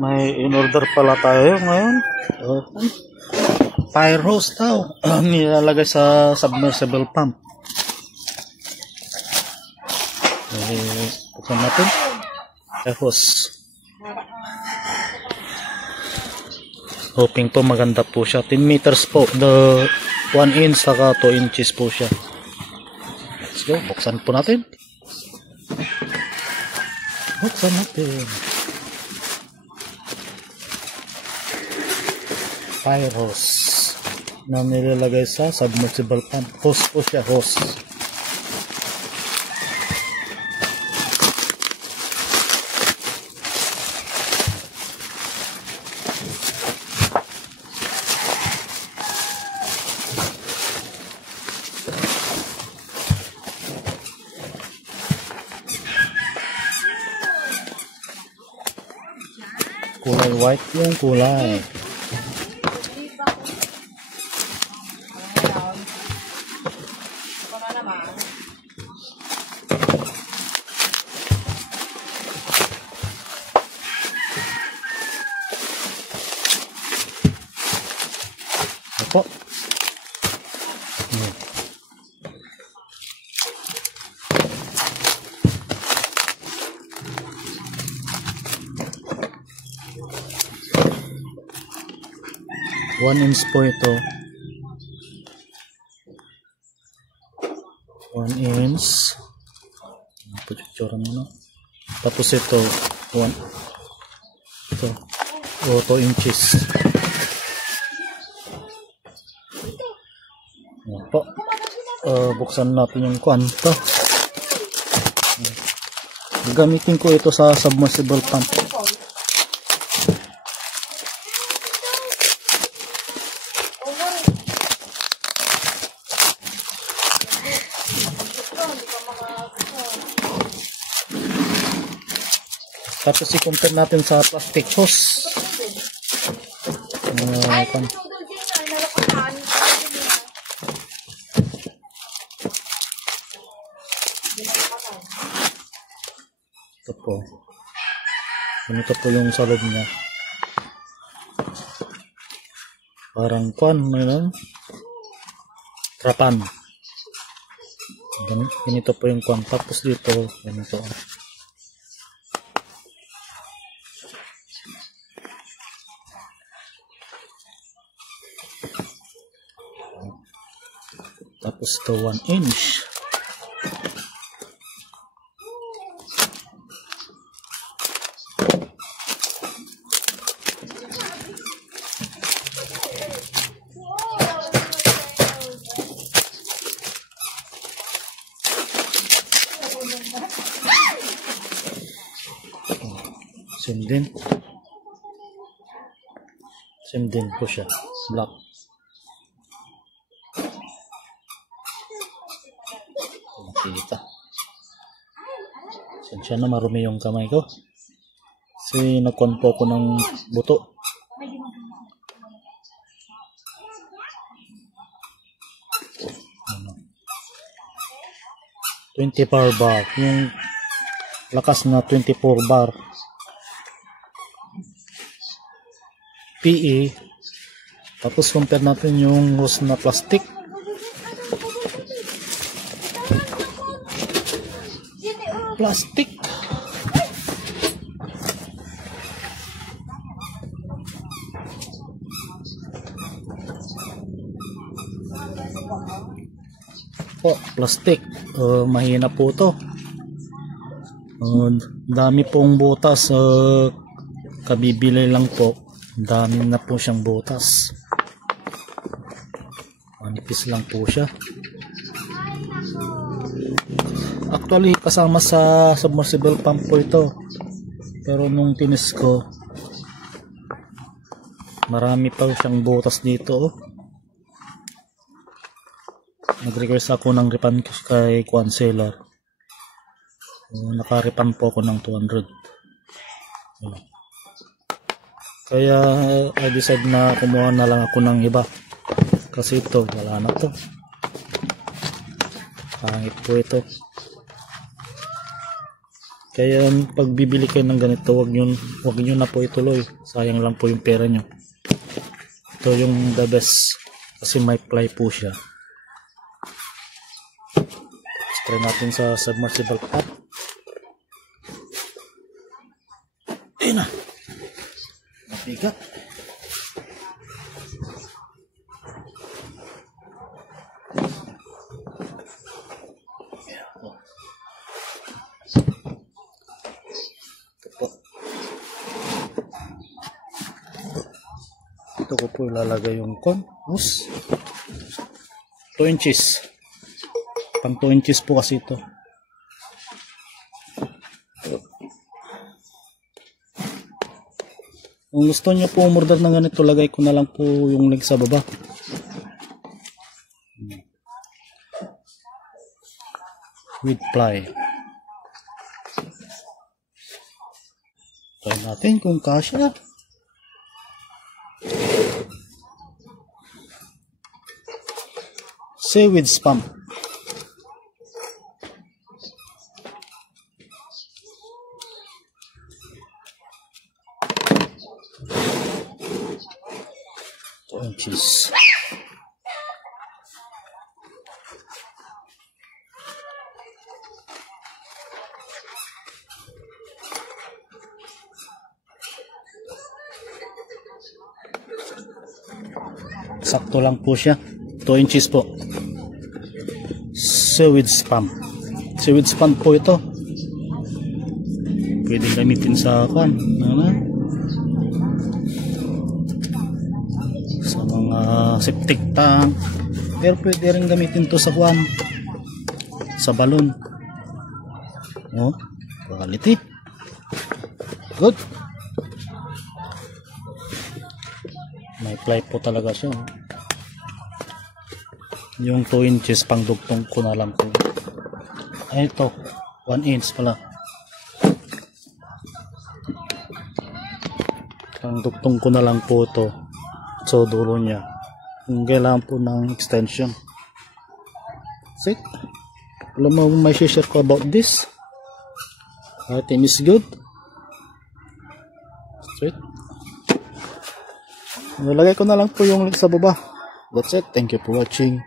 May in-order pala tayo ngayon. Fire hose daw. Nilalagay sa submersible pump. Buksan natin. Fire hose. Hoping po maganda po siya. 10 meters po. The 1 inch saka 2 inches po siya. Let's go. Buksan po natin. Buksan natin. Fire hose na nilalagay sa submersible pump. Hose po siya, hose. Kulay white yung kulay. Opo. One inch po ito. 1 inch. Picture mo na. Tapos ito 2 inches. Po. Buksan natin yung kwanto. Gamitin ko ito sa submersible pump. Tapos i-compare natin sa plastic hose. Ito po. Ganito po yung sa loob niya. Parang trapan. Ganito po yung kwan. Tapos dito, ganito. Tapos ito 1 inch. Same din po siya. Black. Kita. Sensya na marumi yung kamay ko. Kasi nagkonpo ko ng buto. Ano? 20 power bar. Yung lakas na 24 bar. PE. Tapos compare natin yung hose na plastic. Plastic. Plastic. Mahina po to. Dami pong butas. Kabibili lang po. Dami na po siyang butas. Manipis lang po siya. Actually kasama sa submersible pump po ito, pero nung tinis ko marami pa siyang butas dito. Nag-request ako ng refund kay Seller. Naka-refund po ako ng 200. Kaya I decide na kumuha na lang ako ng iba kasi ito wala na to. Pangit po ito. Kaya pag bibili kayo ng ganito, wag nyo na po ituloy. Sayang lang po yung pera nyo. Ito yung the best kasi may ply po siya. Let's try natin sa submersible pump. Ayun na. Mabigat. Ito ko po ilalagay yung hose. 2 inches. Pang 2 inches po kasi ito. Kung gusto nyo po umorder ng ganito, lagay ko na lang po yung link sa baba. With ply. Try natin kung kasya. Seaweed pump. Inches. Sakto lang po siya. 2 inches po. Seaweed pump. Seaweed pump po ito. Pwede gamitin sa sa mga septic tank. Pero pwede rin gamitin to sa sa balon. Oh, quality. Good. May ply po talaga siya. Yung 2 inches pang dugtong ko na lang po. Ay, ito 1 inch pala. Pang dugtong ko na lang po ito. So dulo niya. Kung kailangan po ng extension. That's it. Alam mo may share ko about this. I think it's good. Straight. Nilagay ko na lang po yung link sa baba. That's it. Thank you for watching.